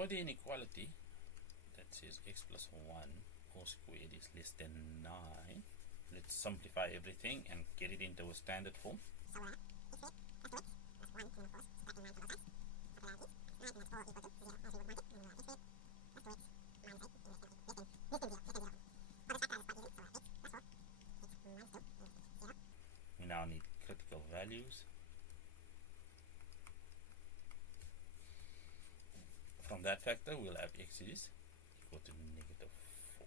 For the inequality that says x plus 1 all squared is less than 9, let's simplify everything and get it into a standard form. We now need critical values. From that factor, we'll have x is equal to negative 4.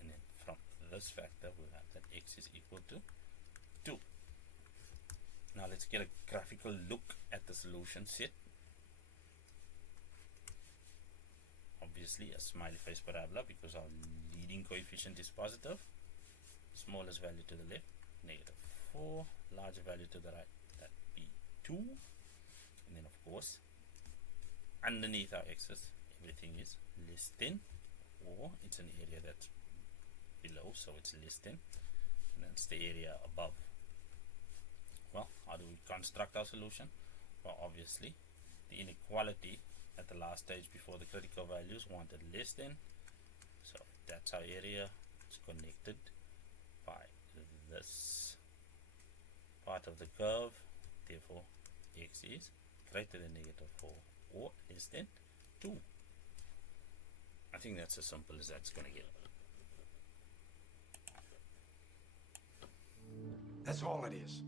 And then from this factor, we'll have that x is equal to 2. Now let's get a graphical look at the solution set. Obviously a smiley face parabola because our leading coefficient is positive. Smallest value to the left, negative 4. Larger value to the right, that be 2. And then of course, underneath our x's, everything is less than, or it's an area that's below, so it's less than, and that's the area above. Well, how do we construct our solution? Well, obviously, the inequality at the last stage before the critical values wanted less than, so that's our area. It's connected by this part of the curve, therefore x is greater than negative 4 or less than 2. I think that's as simple as that's going to get. That's all it is.